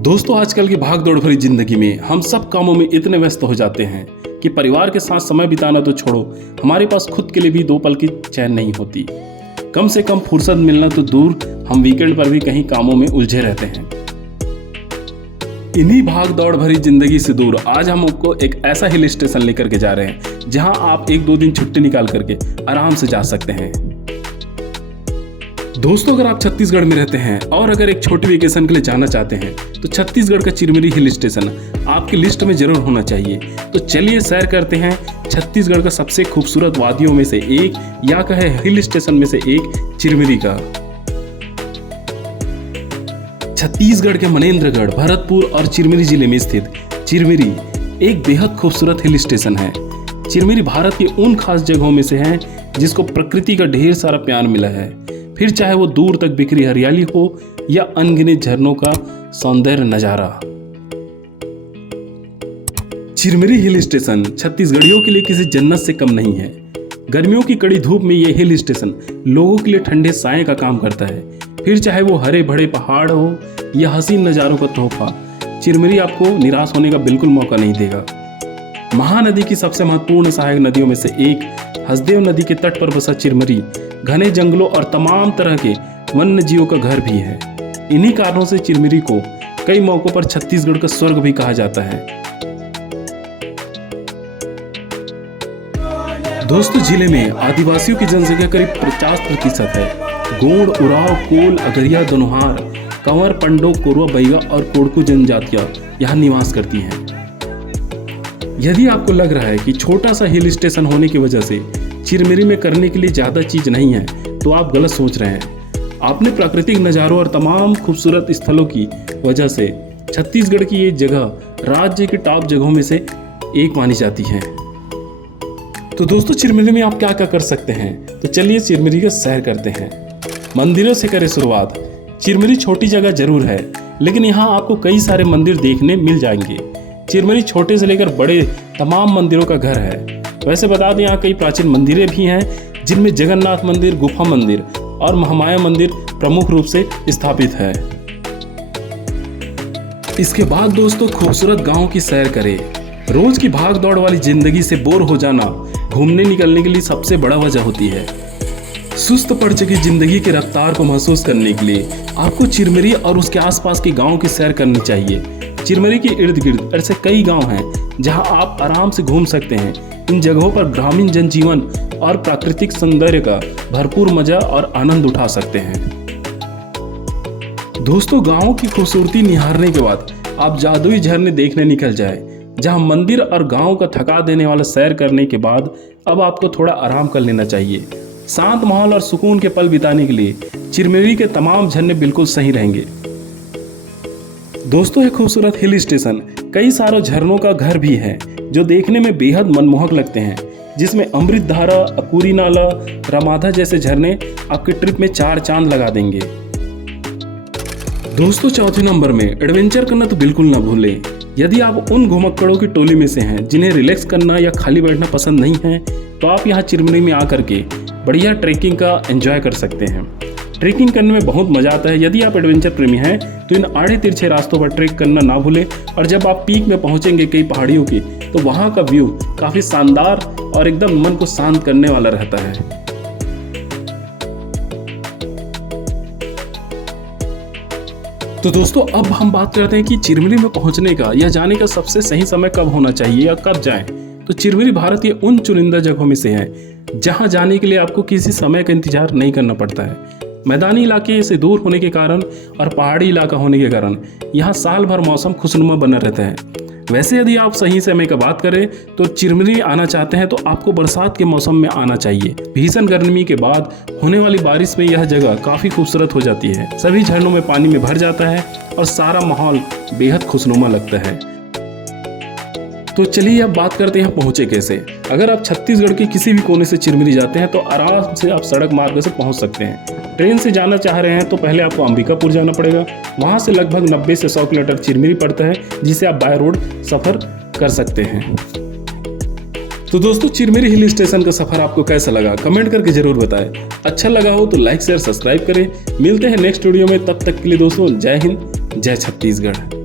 दोस्तों, आजकल की भाग दौड़ भरी जिंदगी में हम सब कामों में इतने व्यस्त हो जाते हैं कि परिवार के साथ समय बिताना तो छोड़ो, हमारे पास खुद के लिए भी 2 पल की चैन नहीं होती। कम से कम फुर्सत मिलना तो दूर, हम वीकेंड पर भी कहीं कामों में उलझे रहते हैं। इन्हीं भाग दौड़ भरी जिंदगी से दूर आज हम आपको एक ऐसा हिल स्टेशन लेकर के जा रहे हैं जहां आप 1-2 दिन छुट्टी निकाल करके आराम से जा सकते हैं। दोस्तों, अगर आप छत्तीसगढ़ में रहते हैं और अगर एक छोटी वेकेशन के लिए जाना चाहते हैं तो छत्तीसगढ़ का चिरमिरी हिल स्टेशन आपकी लिस्ट में जरूर होना चाहिए। तो चलिए सैर करते हैं छत्तीसगढ़ का सबसे खूबसूरत वादियों में से एक या कहे हिल स्टेशन में से एक चिरमिरी का। छत्तीसगढ़ के मनेन्द्रगढ़, भरतपुर और चिरमिरी जिले में स्थित चिरमिरी एक बेहद खूबसूरत हिल स्टेशन है। चिरमिरी भारत की उन खास जगहों में से है जिसको प्रकृति का ढेर सारा प्यार मिला है, फिर चाहे वो दूर तक बिखरी हरियाली हो या अनगिनत झरनों का सौंदर्य नजारा। चिरमिरी हिल स्टेशन छत्तीसगढ़ियों के लिए किसी जन्नत से कम नहीं है। गर्मियों की कड़ी धूप में ये हिल स्टेशन लोगों के लिए ठंडे साए का काम करता है, फिर चाहे वो हरे भरे पहाड़ हो या हसीन नज़ारों का तोहफा, चिरमिरी आपको निराश होने का बिल्कुल मौका नहीं देगा। महानदी की सबसे महत्वपूर्ण सहायक नदियों में से एक हसदेव नदी के तट पर बसा चिरमिरी घने जंगलों और तमाम तरह के वन्य जीवों का घर भी है। इन्हीं कारणों से चिरमिरी को कई मौकों पर छत्तीसगढ़ का स्वर्ग भी कहा जाता है। दोस्तों, जिले में आदिवासियों की जनसंख्या करीब 50% है। गोंड, उराव, कोल, अगरिया, दोनोहार, कंवर, पंडो, कोरवा, बैगा और कोड़कू जनजातियां यहाँ निवास करती हैं। यदि आपको लग रहा है कि छोटा सा हिल स्टेशन होने की वजह से चिरमिरी में करने के लिए ज़्यादा चीज़ नहीं है, तो आप गलत सोच रहे हैं। आपने प्राकृतिक नज़ारों और तमाम खूबसूरत स्थलों की वजह से छत्तीसगढ़ की ये जगह राज्य की टॉप जगहों में से एक मानी जाती है। तो दोस्तों, चिरमिरी में आप क्या क्या कर सकते हैं, तो चलिए चिरमिरी का सैर करते हैं। मंदिरों से करें शुरुआत। चिरमिरी छोटी जगह जरूर है, लेकिन यहाँ आपको कई सारे मंदिर देखने मिल जाएंगे। चिरमिरी छोटे से लेकर बड़े तमाम मंदिरों का घर है। वैसे बता दें, यहाँ कई प्राचीन मंदिरें भी हैं, जिनमें जगन्नाथ मंदिर, गुफा मंदिर और महामाया मंदिर प्रमुख रूप से स्थापित है। इसके बाद दोस्तों, खूबसूरत गांव की सैर करें। रोज की भाग दौड़ वाली जिंदगी से बोर हो जाना घूमने निकलने के लिए सबसे बड़ा वजह होती है। सुस्त पड़ चुकी जिंदगी की रफ्तार को महसूस करने के लिए आपको चिरमिरी और उसके आसपास के गाँव की सैर करनी चाहिए। चिरमिरी के इर्द गिर्द ऐसे कई गांव हैं जहां आप आराम से घूम सकते हैं। इन जगहों पर ग्रामीण जनजीवन और प्राकृतिक सौंदर्य का भरपूर मजा और आनंद उठा सकते हैं। दोस्तों, गांवों की खूबसूरती निहारने के बाद आप जादुई झरने देखने निकल जाए, जहां मंदिर और गांव का थका देने वाला सैर करने के बाद अब आपको थोड़ा आराम कर लेना चाहिए। शांत माहौल और सुकून के पल बिताने के लिए चिरमिरी के तमाम झरने बिल्कुल सही रहेंगे। दोस्तों, एक खूबसूरत हिल स्टेशन कई सारे झरनों का घर भी है जो देखने में बेहद मनमोहक लगते हैं, जिसमें अमृत धारा, अपूरी नाला, रमाधा जैसे झरने आपके ट्रिप में 4 चांद लगा देंगे। दोस्तों, चौथे नंबर में एडवेंचर करना तो बिल्कुल ना भूलें। यदि आप उन घुमक्कड़ों की टोली में से हैं जिन्हें रिलैक्स करना या खाली बैठना पसंद नहीं है, तो आप यहाँ चिरमिरी में आकर के बढ़िया ट्रैकिंग का एंजॉय कर सकते हैं। ट्रैकिंग करने में बहुत मजा आता है। यदि आप एडवेंचर प्रेमी हैं तो इन आड़े तिरछे रास्तों पर ट्रैक करना ना भूलें। और जब आप पीक में पहुंचेंगे कई पहाड़ियों की, तो वहां का व्यू काफी शानदार और एकदम मन को शांत करने वाला रहता है। तो दोस्तों, अब हम बात करते हैं कि चिरमिरी में पहुंचने का या जाने का सबसे सही समय कब होना चाहिए या कब जाएं। तो चिरमिरी भारत के उन चुनिंदा जगहों में से है जहां जाने के लिए आपको किसी समय का इंतजार नहीं करना पड़ता है। मैदानी इलाके से दूर होने के कारण और पहाड़ी इलाका होने के कारण यहाँ साल भर मौसम खुशनुमा बना रहता है। वैसे यदि आप सही समय का बात करें तो चिरमिरी आना चाहते हैं तो आपको बरसात के मौसम में आना चाहिए। भीषण गर्मी के बाद होने वाली बारिश में यह जगह काफ़ी खूबसूरत हो जाती है। सभी झरनों में पानी में भर जाता है और सारा माहौल बेहद खुशनुमा लगता है। तो चलिए अब बात करते हैं पहुँचे कैसे। अगर आप छत्तीसगढ़ के किसी भी कोने से चिरमिरी जाते हैं तो आराम से आप सड़क मार्ग से पहुँच सकते हैं। ट्रेन से जाना चाह रहे हैं तो पहले आपको अंबिकापुर जाना पड़ेगा। वहाँ से लगभग 90 से 100 किलोमीटर चिरमिरी पड़ता है, जिसे आप बाय रोड सफ़र कर सकते हैं। तो दोस्तों, चिरमिरी हिल स्टेशन का सफ़र आपको कैसा लगा कमेंट करके जरूर बताएं। अच्छा लगा हो तो लाइक शेयर सब्सक्राइब करें। मिलते हैं नेक्स्ट वीडियो में, तब तक के लिए दोस्तों जय हिंद, जय छत्तीसगढ़।